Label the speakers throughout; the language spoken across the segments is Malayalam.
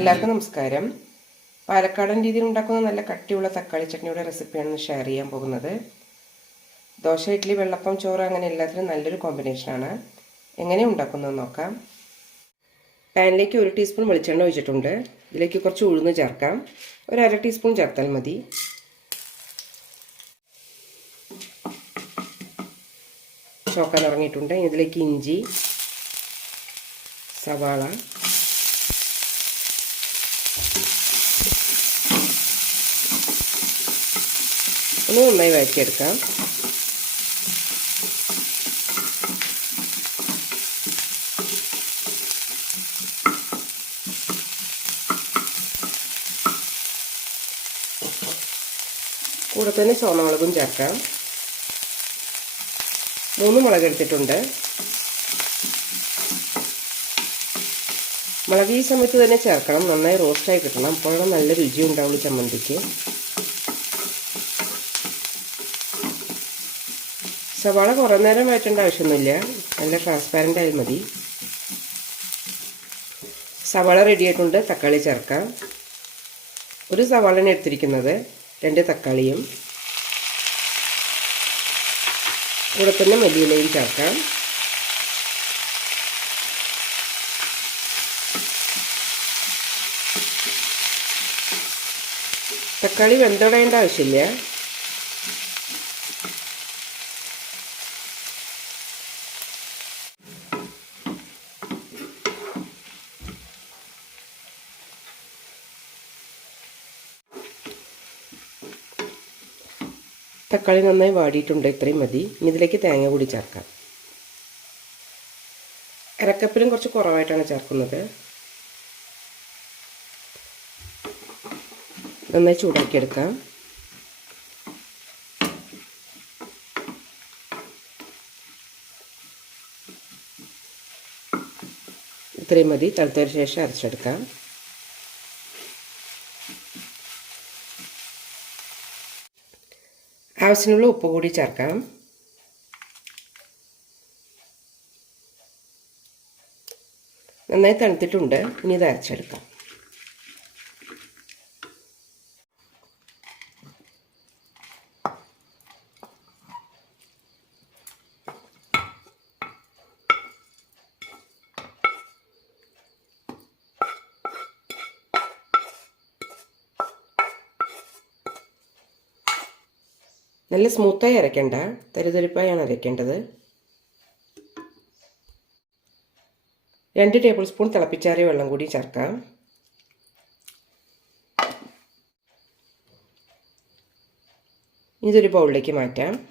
Speaker 1: എല്ലാവർക്കും നമസ്കാരം. പാലക്കാടൻ രീതിയിൽ ഉണ്ടാക്കുന്ന നല്ല കട്ടിയുള്ള തക്കാളി ചട്നിയുടെ റെസിപ്പിയാണ് ഷെയർ ചെയ്യാൻ പോകുന്നത്. ദോശ ഇഡ്ഡലി വെള്ളപ്പം ചോറ് അങ്ങനെ എല്ലാത്തിനും നല്ലൊരു കോമ്പിനേഷനാണ് എങ്ങനെ ഉണ്ടാക്കുന്നതെന്ന് നോക്കാം. പാനിലേക്ക് ഒരു ടീസ്പൂൺ വെളിച്ചെണ്ണ ഒഴിച്ചിട്ടുണ്ട്. ഇതിലേക്ക് കുറച്ച് ഉഴുന്ന് ചേർക്കാം. ഒരു അര ടീസ്പൂൺ ചേർത്താൽ മതി. ചോക്കാൻ ഇറങ്ങിയിട്ടുണ്ട് ഇതിലേക്ക് ഇഞ്ചി സവാള ഒന്ന് നന്നായി വഴറ്റിയെടുക്കാം. കൂടെ തന്നെ ചുവന്നമുളകും ചേർക്കാം. മൂന്ന് മുളക് എടുത്തിട്ടുണ്ട്. മുളക് ഈ സമയത്ത് തന്നെ ചേർക്കണം. നന്നായി റോസ്റ്റായി കിട്ടണം. അപ്പോഴാണ് നല്ല രുചി ഉണ്ടാവുള്ളൂ ചമ്മന്തിക്ക്. സവാള കുറേ നേരം വഴറ്റേണ്ട ആവശ്യമൊന്നുമില്ല. നല്ല ട്രാൻസ്പാരന്റ് ആയാൽ മതി. സവാള റെഡി ആയിട്ടുണ്ട്. തക്കാളി ചേർക്കാം. ഒരു സവാളയാണ് എടുത്തിരിക്കുന്നത്. രണ്ട് തക്കാളിയും. കൂടെ തന്നെ മല്ലിയിലയും ചേർക്കാം. തക്കാളി വെന്തടയേണ്ട ആവശ്യമില്ല. തക്കാളി നന്നായി വാടിയിട്ടുണ്ട് ഇത്രയും മതി. ഇനി ഇതിലേക്ക് തേങ്ങ കൂടി ചേർക്കാം. അരക്കപ്പിലും കുറച്ച് കുറവായിട്ടാണ് ചേർക്കുന്നത്. നന്നായി ചൂടാക്കിയെടുക്കാം. ഇത്രയും മതി. തണുത്തതിന് ശേഷം അരച്ചെടുക്കാം. ആവശ്യത്തിനുള്ള ഉപ്പ് കൂടി ചേർക്കാം നന്നായി തണുത്തിട്ടുണ്ട്. ഇനി ഇത് അരച്ചെടുക്കാം. നല്ല സ്മൂത്തായി അരയ്ക്കണ്ട. തരിതരിപ്പായാണ് അരയ്ക്കേണ്ടത്. രണ്ട് ടേബിൾ സ്പൂൺ തിളപ്പിച്ചാറിയ വെള്ളം കൂടി ചേർക്കാം. ഇതൊരു ബൗളിലേക്ക് മാറ്റാം.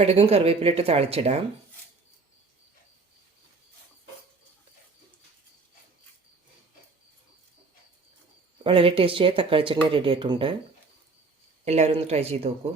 Speaker 1: കടുകും കറിവേപ്പിലിട്ട് താളിച്ചിടാം. വളരെ ടേസ്റ്റിയായ തക്കാളി ചട്നി റെഡി ആയിട്ടുണ്ട്. എല്ലാവരും ഒന്ന് ട്രൈ ചെയ്ത് നോക്കൂ.